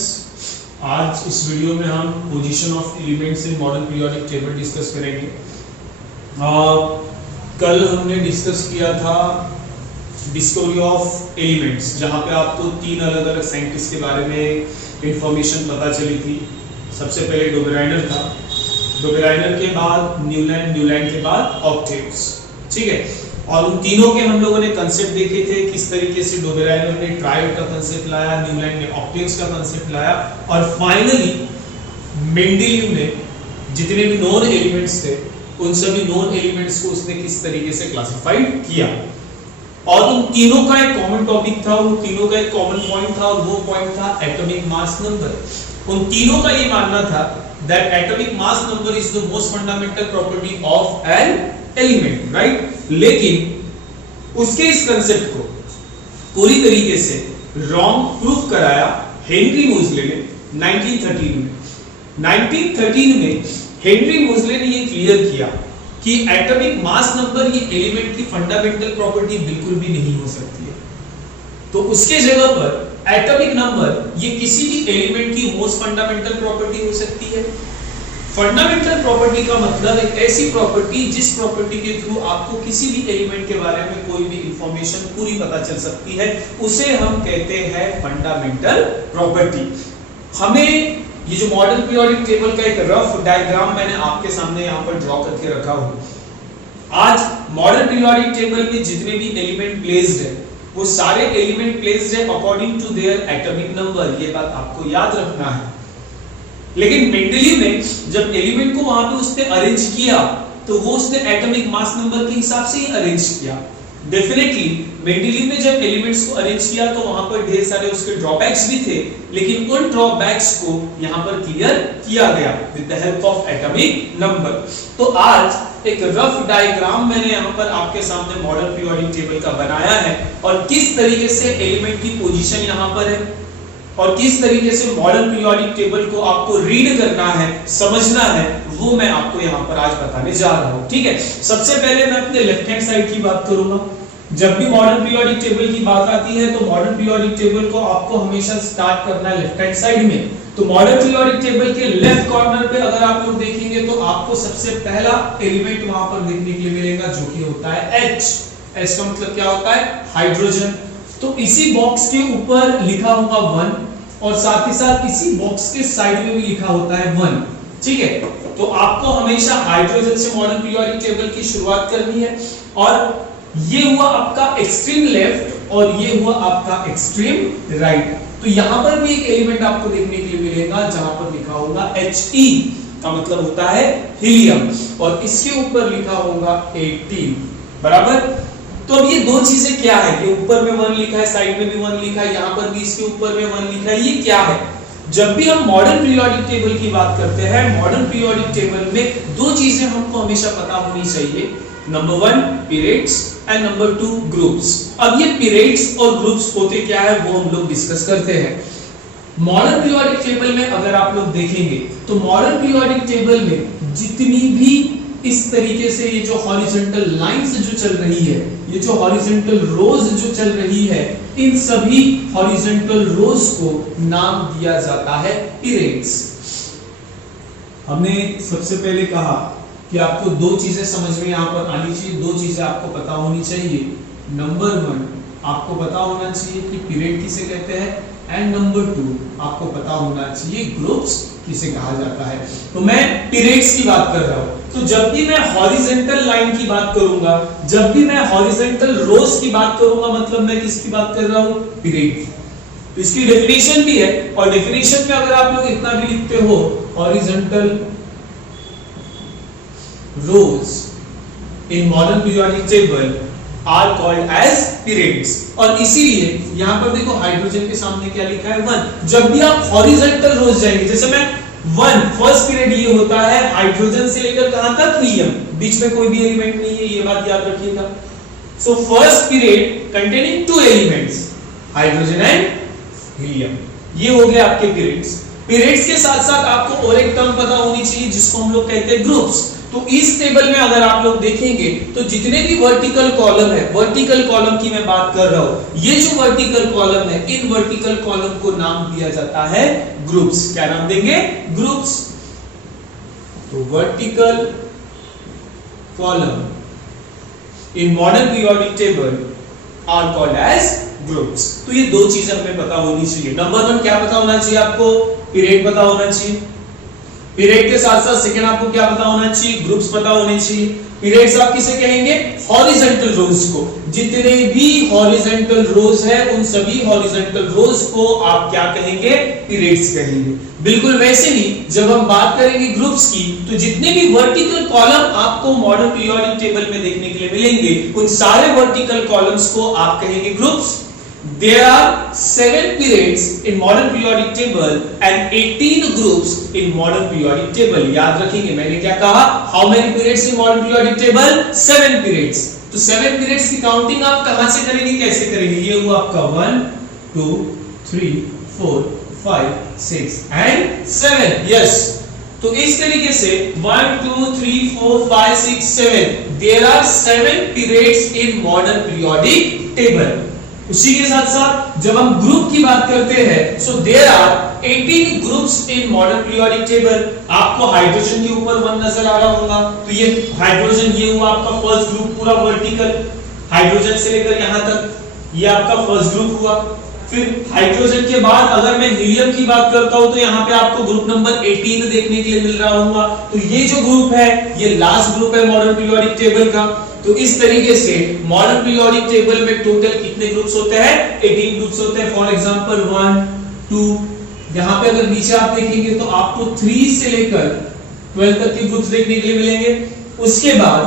Students, आज इस video में हम position of elements in modern periodic table discuss करेंगे। कल हमने डिस्कस किया था डिस्कवरी ऑफ एलिमेंट्स, जहाँ पे आपको तीन अलग अलग साइंटिस्ट के बारे में इंफॉर्मेशन पता चली थी। सबसे पहले डोबेराइनर था, डोबेराइनर के बाद न्यूलैंड, न्यूलैंड के बाद ऑक्टेव्स, ठीक है। और उन तीनों के हम लोगों ने कंसेप्ट देखे थे, किस तरीके से डोबेराइनर ने ट्रायड का कंसेप्ट लाया, न्यूलैंड ने ऑक्टेव्स का कंसेप्ट लाया, और फाइनली मेंडेलीव ने जितने भी नॉन एलिमेंट्स थे उन सभी नॉन एलिमेंट्स को उसने किस तरीके से क्लासिफाइड किया। और उन तीनों का एक कॉमन टॉपिक था, उन तीनों का एक कॉमन पॉइंट था, और वो पॉइंट था एटॉमिक मास नंबर। उन तीनों का ये मानना था that atomic mass number is the most fundamental property of an element, right? लेकिन उसके इस कंसेप्ट को पूरी तरीके से रॉन्ग प्रूफ कराया हेनरी मोज़ले ने 1913 में। 1913 में हेनरी मोज़ले ने ये क्लियर किया कि एटॉमिक मास नंबर ये एलिमेंट की फंडामेंटल प्रॉपर्टी बिल्कुल भी नहीं हो सकती है। तो उसके जगह पर एटॉमिक नंबर ये किसी भी एलिमेंट की मोस्ट फंडामेंटल प्रॉपर्टी हो सकती है। फंडामेंटल प्रॉपर्टी का मतलब एक ऐसी प्रॉपर्टी जिस प्रॉपर्टी के थ्रू आपको किसी भी एलिमेंट के बारे में कोई भी इंफॉर्मेशन पूरी पता चल सकती है, उसे हम कहते हैं फंडामेंटल प्रॉपर्टी। हमें ये जो मॉडर्न पीरियोडिक टेबल का एक रफ डायग्राम मैंने आपके सामने यहाँ पर ड्रॉ करके रखा हूँ। आज मॉडर्न पीरियोडिक टेबल में जितने भी एलिमेंट प्लेस्ड है वो सारे एलिमेंट प्लेस्ड है according to their atomic number. ये बात आपको याद रखना है। लेकिन मेंडेलीव ने जब एलिमेंट को वहां पे उसने अरेंज किया तो वो उसने एटॉमिक मास नंबर के हिसाब से ही अरेंज किया। डेफिनेटली मेंडेलीव ने जब एलिमेंट्स को अरेंज किया तो वहां पर ढेर सारे उसके ड्रॉबैक्स भी थे, लेकिन उन ड्रॉबैक्स को यहां पर क्लियर किया गया with the help of atomic number. तो आज एक रफ डायग्राम मैंने यहाँ पर आपके सामने मॉडर्न पीरियोडिक टेबल का बनाया है, और किस तरीके से एलिमेंट की पोजीशन यहाँ पर है और किस तरीके से मॉडर्न पीरियोडिक टेबल को आपको रीड करना है, समझना है, वो मैं आपको यहाँ पर आज बताने जा रहा हूँ, ठीक है। सबसे पहले मैं अपने लेफ्ट हैंड साइड की बात करूंगा। जब भी मॉडर्न पीरियोडिक टेबल की बात आती है तो मॉडर्न पीरियोडिक टेबल को आपको हमेशा स्टार्ट करना है लेफ्ट हैंड साइड में। तो मॉडर्न पीरियोडिक टेबल के लेफ्ट कॉर्नर पे अगर आप लोग देखेंगे तो आपको सबसे पहला एलिमेंट वहां पर देखने के लिए मिलेगा, जो कि होता है H। H का मतलब क्या होता है? हाइड्रोजन। तो इसी बॉक्स के ऊपर लिखा होगा 1, और साथ ही साथ इसी बॉक्स के साइड में भी लिखा होता है 1, ठीक है। तो आपको हमेशा हाइड्रोजन से मॉडर्न पीरियोडिक टेबल की शुरुआत करनी है। और ये हुआ आपका एक्सट्रीम लेफ्ट और ये हुआ आपका एक्सट्रीम राइट। तो यहां पर भी एक एलिमेंट आपको देखने के लिए मिलेगा जहां पर लिखा होगा He, का मतलब होता है हीलियम, और इसके ऊपर लिखा होगा 18, बराबर। तो अब ये दो चीजें क्या है? ये ऊपर में 1 लिखा है, साइड में भी 1 लिखा है, यहाँ पर भी इसके ऊपर में 1 लिखा है। ये क्या है? जब भी हम मॉडर्न पीरियोडिक टेबल की बात करते हैं, मॉडर्न पीरियोडिक टेबल में दो चीजें हमको हमेशा पता होनी चाहिए। Number 1 periods and number 2 groups. अब ये पीरियड्स और ग्रुप्स होते क्या है वो हम लोग डिस्कस करते हैं। मॉडर्न पीरियोडिक टेबल में अगर आप लोग देखेंगे तो मॉडर्न पीरियोडिक टेबल में जितनी भी इस तरीके से ये जो हॉरिजॉन्टल लाइंस जो चल रही है, ये जो हॉरिजॉन्टल रोज जो चल रही है, इन सभी हॉरिजॉन्टल रोज को नाम दिया जाता है पीरियड्स। हमने सबसे पहले कहा कि आपको दो चीजें समझ में यहाँ पर आनी चाहिए, दो चीजें आपको पता होनी चाहिए। नंबर 1 आपको पता होना चाहिए कि पीरियड किसे कहते हैं, एंड नंबर 2 आपको पता होना चाहिए ग्रुप्स किसे कहा जाता है। तो मैं पीरियड्स की बात कर रहा हूं, तो जब भी मैं हॉरिजॉन्टल लाइन की बात करूंगा, जब भी मैं हॉरिजॉन्टल रोज की बात करूंगा, मतलब मैं किसकी बात कर रहा हूं? पीरियड। तो इसकी डेफिनेशन भी है, और डेफिनेशन में अगर आप लोग इतना भी लिखते हो, horizontal rows in modern periodic table are called as periods। और इसीलिए यहां पर देखो हाइड्रोजन के सामने क्या लिखा है? 1। जब भी आप हॉरिजॉन्टल रोज जाएंगे, जैसे मैं 1 फर्स्ट पीरियड ये होता है हाइड्रोजन से लेकर कहां तक? हीलियम। बीच में कोई भी एलिमेंट नहीं है, ये बात याद रखिएगा। So first period containing 2 elements, hydrogen and helium, ये हो गए आपके पीरियड्स। पीरियड्स के साथ साथ आपको और एक टर्म पता होनी चाहिए जिसको हम लोग कहते हैं ग्रुप्स। तो इस टेबल में अगर आप लोग देखेंगे तो जितने भी वर्टिकल कॉलम है, वर्टिकल कॉलम की मैं बात कर रहा हूं, ये जो वर्टिकल कॉलम है, इन वर्टिकल कॉलम को नाम दिया जाता है ग्रुप्स। क्या नाम देंगे? ग्रुप्स। तो vertical column in modern periodic table are called as groups. तो ये दो चीजें हमें पता होनी चाहिए। नंबर 1 क्या पता होना चाहिए आपको? पीरियड पता होना चाहिए। पीरियड के साथ साथ सेकंड आपको क्या पता होना चाहिए? ग्रुप्स पता होने चाहिए। पीरियड्स आप किसे कहेंगे? हॉरिजॉन्टल रोज को। जितने भी हॉरिजॉन्टल रोज है उन सभी हॉरिजॉन्टल रोज को आप क्या कहेंगे? पीरियड्स कहेंगे। बिल्कुल वैसे ही जब हम बात करेंगे ग्रुप्स की, तो जितने भी वर्टिकल कॉलम आपको मॉडर्न पीरियोडिक टेबल में देखने के लिए मिलेंगे, उन सारे वर्टिकल कॉलम्स को आप कहेंगे groups. There are 7 periods in modern periodic table and 18 groups in modern periodic table. याद रखेंगे मैंने क्या कहा? How many periods in modern periodic table? 7 periods. तो 7 periods की काउंटिंग आप कहां से करेंगे, कैसे करेंगे? ये हुआ आपका 1 2 3 4 5 6 and 7. Yes. तो इस तरीके से 1 2 3 4 5 6 7 there are 7 periods in modern periodic table. उसी के साथ साथ जब हम ग्रुप की बात करते हैं, so there are 18 groups in modern periodic table. आपको हाइड्रोजन के ऊपर 1 नजर आ रहा होगा, तो ये हाइड्रोजन, ये हुआ आपका फर्स्ट ग्रुप, पूरा वर्टिकल हाइड्रोजन से लेकर यहां तक, ये आपका फर्स्ट ग्रुप हुआ। फिर हाइड्रोजन के बाद अगर मैं हीलियम की बात करता हूं, तो यहाँ पे आपको ग्रुप नंबर 18 देखने के लिए मिल रहा होगा। तो ये जो ग्रुप है, ये लास्ट ग्रुप है मॉडर्न पीरियोडिक टेबल का। तो इस तरीके से मॉडर्न पीरियोडिक टेबल में टोटल कितने ग्रुप्स होते हैं? 18 ग्रुप्स होते हैं। फॉर एग्जांपल 1 2, यहां पे अगर नीचे आप देखेंगे तो आपको 3 से लेकर 12 तक के ग्रुप्स देखने के लिए मिलेंगे। उसके बाद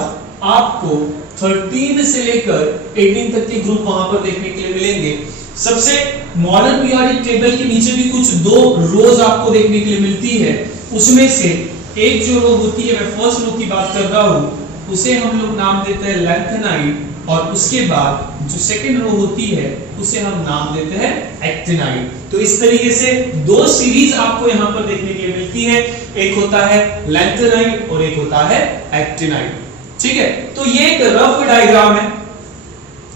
आपको 13 से लेकर 18 तक के ग्रुप वहां पर देखने के लिए मिलेंगे। सबसे मॉडर्न पीरियोडिक टेबल के नीचे भी कुछ 2 रोज आपको देखने के लिए मिलती है। उसमें से एक जो रो होती है, मैं फर्स्ट रो की बात कर रहा हूं, उसे हम लोग नाम देते हैं लैंथेनाइड, और उसके बाद जो सेकंड रो होती है उसे हम नाम देते हैं एक्टिनाइड। तो इस तरीके से 2 सीरीज आपको यहां पर देखने के लिए मिलती है, एक होता है लैंथेनाइड और एक होता है एक्टिनाइड। ठीक है, तो ये एक रफ डायग्राम है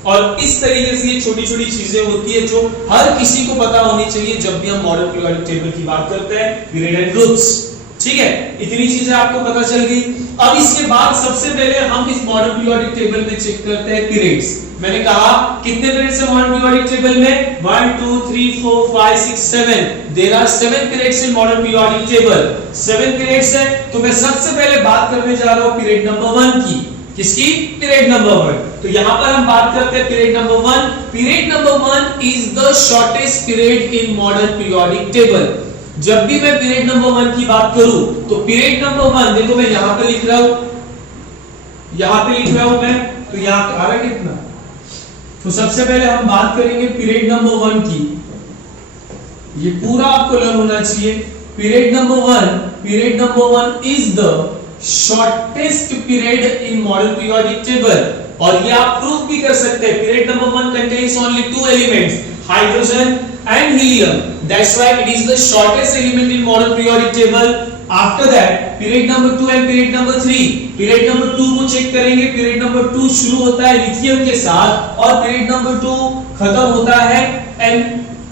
और इस तरीके से ये छोटी छोटी चीजें होती है जो हर किसी को पता होनी चाहिए जब भी हम मॉडर्न पीरियोडिक टेबल की बात करते हैं, पीरियड एंड ग्रुप्स। ठीक है, इतनी चीजें आपको पता चल गई। अब इसके बाद सबसे पहले हम इस मॉडर्न पीरियोडिक टेबल में चेक करते हैं पीरियड्स। मैंने कहा कितने पीरियड्स है मॉडर्न पीरियोडिक टेबल में? 1 2 3 4 5 6 7। There are 7 periods in modern periodic table. 7 periods है। तो मैं सबसे पहले बात करने जा रहा हूं पीरियड नंबर 1 की। किसकी? Period number 1। तो यहां पर हम बात करते हैं period number 1। Period number 1 is the shortest period in modern periodic table. जब भी मैं पीरियड नंबर 1 की बात करूं तो पीरियड नंबर 1, देखो मैं यहां पे लिख रहा हूं, यहां पे लिख रहा हूं मैं, तो यहां पे आ रहा है कितना? तो सबसे पहले हम बात करेंगे पीरियड नंबर 1 की। ये पूरा आपको लर्न होना चाहिए। Period number 1 is the shortest period in modern periodic table, और ये आप प्रूव भी कर सकते हैं। Period number 1 contains only 2 elements, hydrogen and helium. That's why it is the shortest element in modern periodic table. After that, period number 2 and period number 3. Period number 2 को check करेंगे। period number 2 शुरू होता है lithium के साथ और period number 2 खत्म होता है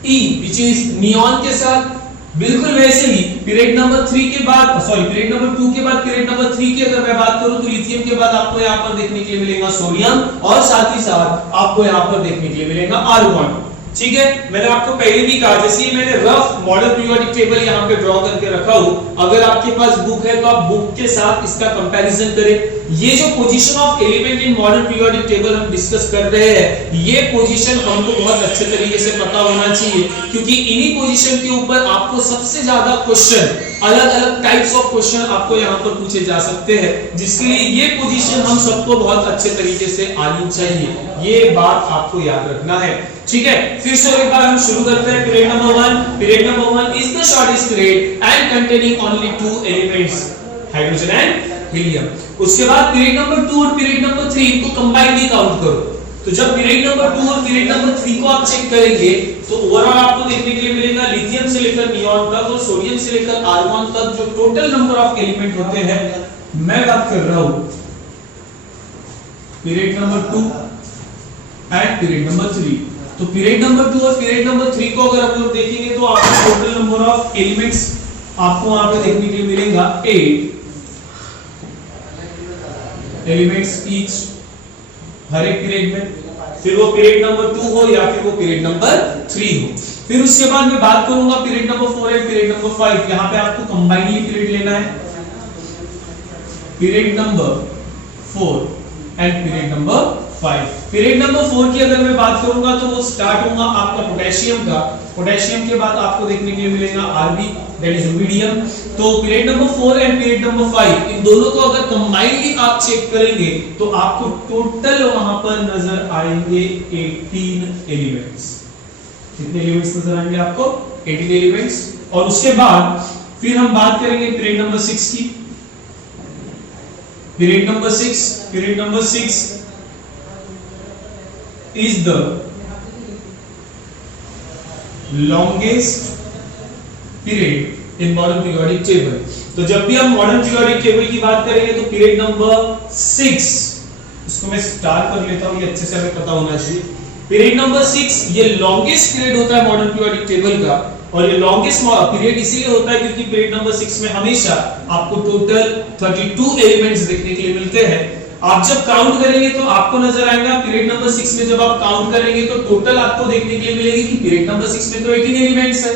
Ne which is नियॉन के साथ। बिल्कुल वैसे ही पीरियड नंबर 3 के बाद, पीरियड नंबर 2 के बाद पीरियड नंबर 3 की अगर मैं बात करूं तो लिथियम के बाद आपको यहां पर देखने के लिए मिलेगा सोडियम, और साथ ही साथ आपको यहां पर देखने के लिए मिलेगा आर्गन। ठीक है, मैंने आपको पहले भी कहा, जैसे ही मैंने रफ मॉडर्न पीरियोडिक टेबल यहाँ पे ड्रॉ करके रखा हूं, अगर आपके पास बुक है तो आप बुक के साथ इसका कंपैरिजन करें। ये जो position of element in modern periodic table हम डिस्कस कर रहे हैं, ये पोजीशन हमको बहुत अच्छे तरीके से पता होना चाहिए, क्योंकि इन्हीं पोजीशन के ऊपर आपको सबसे ज्यादा क्वेश्चन, अलग अलग टाइप्स ऑफ क्वेश्चन आपको यहाँ पर पूछे जा सकते हैं, जिसके लिए ये पोजीशन हम सबको बहुत अच्छे तरीके से आनी चाहिए। ये बात आपको याद रखना है। ठीक है, फिर से एक बार हम शुरू करते हैं। Period number 1, period number 1 is the shortest period and containing only 2 elements, hydrogen and helium. उसके बाद पीरियड नंबर 2 और पीरियड नंबर 3 को कंबाइनली काउंट करो। तो जब पीरियड नंबर 2 और पीरियड नंबर 3 को आप चेक करेंगे तो ओवरऑल आपको देखने के लिए मिलेगा लिथियम से लेकर नियॉन तक और सोडियम से लेकर आर्गन तक जो टोटल नंबर ऑफ एलिमेंट होते हैं, मैं बात कर रहा हूं period number 2 and period number 3। तो पीरियड नंबर 2 और पीरियड नंबर 3 को अगर हम लोग देखेंगे तो आपको टोटल नंबर ऑफ एलिमेंट्स आपको वहां पे देखने के लिए मिलेगा 8 एलिमेंट्स ईच हर एक पीरियड में, फिर वो पीरियड नंबर 2 हो या फिर वो पीरियड नंबर 3 हो। फिर उसके बाद मैं बात करूंगा period number 4 and period number 5। यहां पे आपको कंबाइनली पीरियड लेना है, period number 4 and period number 5। Period number 4 की अगर मैं बात करूंगा तो वो स्टार्ट होगा आपका पोटेशियम का, पोटेशियम के बाद आपको देखने के लिए मिलेगा आरबी दैट इज रुबिडियम। तो period number 4 and period number 5 इन दोनों को अगर कंबाइनली आप चेक करेंगे तो आपको टोटल वहां पर नजर आएंगे 18 एलिमेंट्स। कितने एलिमेंट्स नजर आएंगे आपको? 18 एलिमेंट्स। और उसके बाद फिर हम बात करेंगे पीरियड नंबर 6 की। Period number 6 is the longest period in modern periodic table। तो जब भी हम मॉडर्न पीरियोडिक टेबल की बात करेंगे तो पीरियड नंबर 6, इसको मैं स्टार कर लेता हूं, ये अच्छे से हमें पता होना चाहिए। पीरियड नंबर 6 ये लॉन्गेस्ट पीरियड होता है मॉडर्न पीरियोडिक टेबल का, और ये लॉन्गेस्ट पीरियड इसीलिए होता है क्योंकि पीरियड नंबर 6 में हमेशा आपको टोटल 32 एलिमेंट्स देखने के लिए मिलते हैं। आप जब काउंट करेंगे तो आपको नजर आएगा पीरियड नंबर 6 में जब आप काउंट करेंगे तो टोटल आपको देखने के लिए मिलेगी कि पीरियड नंबर 6 में तो 18 एलिमेंट्स है।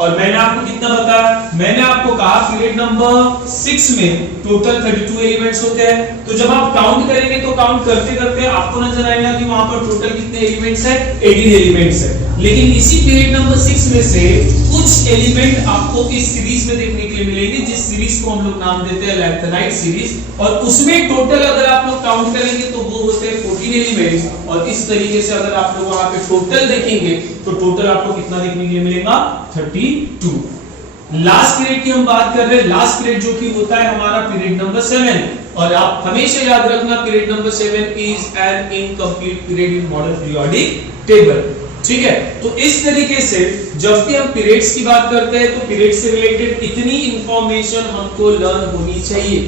और मैंने आपको कितना बताया? मैंने आपको कहा पीरियड नंबर 6 में टोटल 32 एलिमेंट्स होते हैं। तो जब आप काउंट करेंगे तो काउंट करते करते आपको नजर आएगा कि वहां पर टोटल कितने एलिमेंट्स है? 18 एलिमेंट्स है। लेकिन इसी पीरियड नंबर 6 में से कुछ एलिमेंट आपको इस सीरीज में देखने के लिए मिलेंगे, जिस सीरीज को हम लोग नाम देते हैं लैंथेनाइड सीरीज, और उसमें टोटल अगर आप लोग काउंट करेंगे तो वो होते हैं 14 एलिमेंट्स। और इस तरीके से अगर आप लोग वहां पे टोटल देखेंगे तो टोटल आपको कितना देखने के लिए मिलेगा? 32। लास्ट पीरियड की हम बात कर रहे हैं, लास्ट पीरियड जो कि होता है हमारा पीरियड नंबर 7, और आप हमेशा याद रखना period number 7 is an incomplete period in modern periodic table. ठीक है, तो इस तरीके से जब भी हम पीरियड्स की बात करते हैं तो पीरियड से रिलेटेड इतनी इंफॉर्मेशन हमको लर्न होनी चाहिए।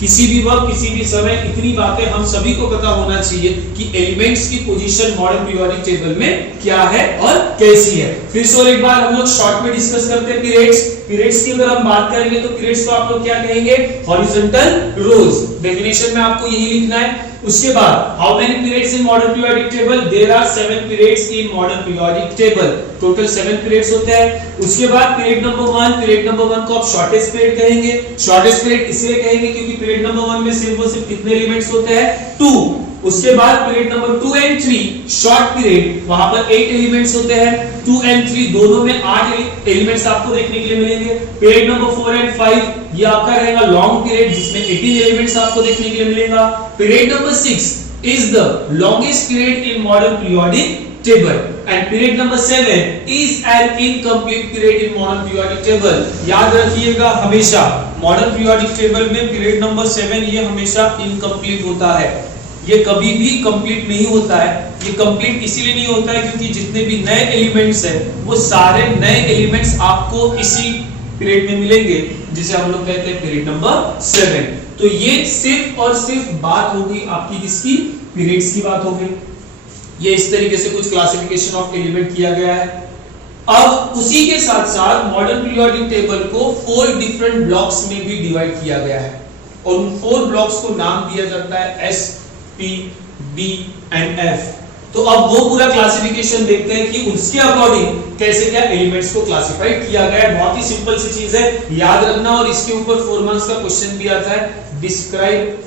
किसी भी वक्त किसी भी समय इतनी बातें हम सभी को पता होना चाहिए कि एलिमेंट्स की पोजीशन मॉडर्न पीरियोडिक टेबल में क्या है और कैसी है। फिर से और एक बार हम लोग शॉर्ट में डिस्कस करते हैं पीरियड्स। पीरियड्स की अगर हम बात करेंगे तो पीरियड्स को आप लोग क्या कहेंगे? हॉरिजॉन्टल रोज। डेफिनेशन में आपको यही लिखना है। उसके बाद how many periods in modern periodic table? There are 7 periods in modern periodic table. Total 7 periods होते हैं। उसके बाद पीरियड नंबर 1 को आप शॉर्टेस्ट पीरियड कहेंगे। शॉर्टेस्ट पीरियड इसलिए कहेंगे क्योंकि पीरियड नंबर 1 में सिर्फ कितने एलिमेंट्स होते हैं? 2। उसके बाद period number 2 and 3 short period, वहां पर 8 एलिमेंट्स होते हैं। 2 एंड 3 दोनों में 8 एलिमेंट्स आपको देखने के लिए मिलेंगे। पीरियड नंबर 4 एंड 5 ये आपका रहेगा लॉन्ग पीरियड जिसमें 18 एलिमेंट्स आपको देखने के लिए मिलेगा। Period number 6 is the longest period in modern periodic table and period number 7 is an incomplete period in modern periodic table। याद रखिएगा हमेशा मॉडर्न पीरियोडिक टेबल में पीरियड नंबर 7 ये हमेशा इनकम्प्लीट होता है, ये कभी भी कंप्लीट नहीं होता है। ये कंप्लीट इसीलिए नहीं होता है क्योंकि जितने भी नए एलिमेंट्स हैं वो सारे नए एलिमेंट्स आपको इसी पीरियड में मिलेंगे जिसे हम लोग कहते हैं पीरियड नंबर 7। तो ये सिर्फ और सिर्फ बात होगी आपकी किसकी? पीरियड्स की बात हो गई। ये इस तरीके से कुछ क्लासिफिकेशन ऑफ एलिमेंट किया गया है। अब उसी के साथ साथ मॉडर्न पीरियोडिक टेबल को 4 डिफरेंट ब्लॉक्स में भी डिवाइड किया गया है और उन 4 ब्लॉक्स को नाम दिया जाता है S, P, B and F। तो अब वो पूरा क्लासिफिकेशन देखते हैं कि उसके अकॉर्डिंग कैसे क्या एलिमेंट्स को क्लासिफाइड किया गया है। बहुत ही सिंपल सी चीज है, याद रखना। और इसके ऊपर 4 मार्क्स का क्वेश्चन भी आता है, डिस्क्राइब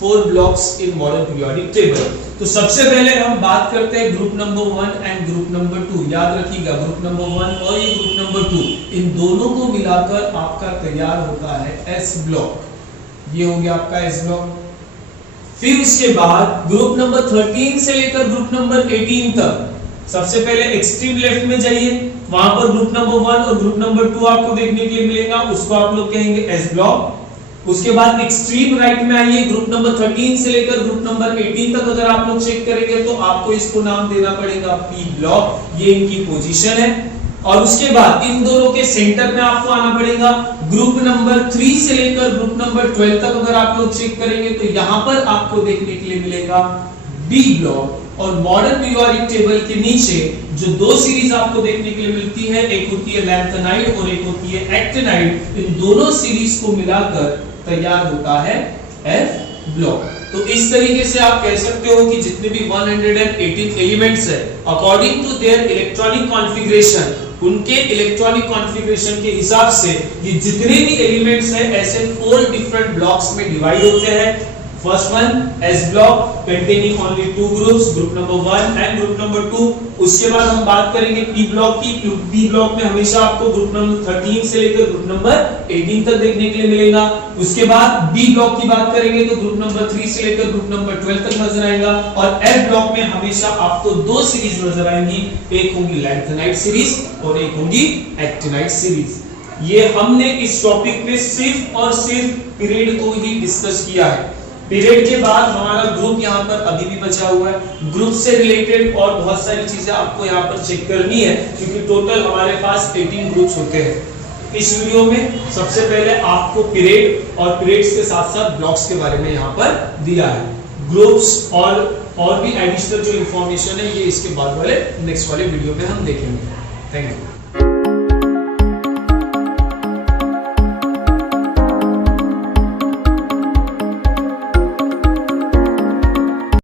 4 ब्लॉक्स इन मॉडर्न पीरियोडिक टेबल। तो सबसे पहले हम बात करते हैं group number 1 and group number 2। याद रखिएगा ग्रुप नंबर 1 और ये ग्रुप नंबर 2 इन दोनों को मिलाकर आपका तैयार होता है S ब्लॉक। ये हो गया आपका S ब्लॉक। फिर उसके बाद ग्रुप नंबर 13 से लेकर ग्रुप नंबर 18 तक सबसे पहले एक्सट्रीम लेफ्ट में जाइए, वहां पर ग्रुप नंबर 1 और ग्रुप नंबर 2 आपको देखने के लिए मिलेगा, उसको आप लोग कहेंगे S ब्लॉक। उसके बाद एक्सट्रीम राइट में आइए, ग्रुप नंबर 13 से लेकर ग्रुप नंबर 18 तक अगर आप लोग चेक करेंगे तो आपको इसको नाम देना पड़ेगा पी ब्लॉक, ये इनकी पोजीशन है। और उसके बाद इन दोनों के सेंटर में आपको आना पड़ेगा। ग्रुप नंबर 3 से लेकर ग्रुप नंबर 12 तक अगर आप लोग चेक करेंगे तो यहां पर आपको देखने के लिए मिलेगा डी ब्लॉक। और मॉडर्न पीरियोडिक टेबल के नीचे जो दो सीरीज आपको देखने के लिए मिलती है, एक होती है लैंथेनाइड और एक होती है एक्टिनाइड, इन दोनों सीरीज को मिलाकर तैयार होता है एफ ब्लॉक। तो इस तरीके से आप कह सकते हो कि जितने भी 118 एलिमेंट्स है, according to their electronic configuration, उनके इलेक्ट्रॉनिक कॉन्फ़िगरेशन के हिसाब से ये जितने भी एलिमेंट्स हैं ऐसे 4 डिफरेंट ब्लॉक्स में डिवाइड होते हैं। First one S block containing only 2 groups, group number 1 and group number 2। उसके बाद हम बात करेंगे पी ब्लॉक की। पी ब्लॉक में हमेशा आपको ग्रुप नंबर 13 से लेकर ग्रुप नंबर 18 तक देखने के लिए मिलेगा। उसके बाद बी ब्लॉक की बात करेंगे तो ग्रुप नंबर 3 से लेकर ग्रुप नंबर 12 तक नजर आएगा। और एफ ब्लॉक में हमेशा आपको 2 सीरीज नजर आएंगी, एक होंगी लैंथेनाइड सीरीज और एक होंगी एक्टिनाइड सीरीज। ये हमने इस टॉपिक में सिर्फ और सिर्फ पीरियड को ही डिस्कस किया है। पीरियड के बाद हमारा ग्रुप यहाँ पर अभी भी बचा हुआ है। ग्रुप से रिलेटेड और बहुत सारी चीजें आपको यहाँ पर चेक करनी है, क्योंकि टोटल हमारे पास 18 ग्रुप्स होते हैं। इस वीडियो में सबसे पहले आपको पीरियड और पीरियड्स के साथ साथ ब्लॉक्स के बारे में यहाँ पर दिया है। ग्रुप्स और भी एडिशनल जो इंफॉर्मेशन है ये इसके बाद वाले नेक्स्ट वाले वीडियो में हम देखेंगे। Thank you.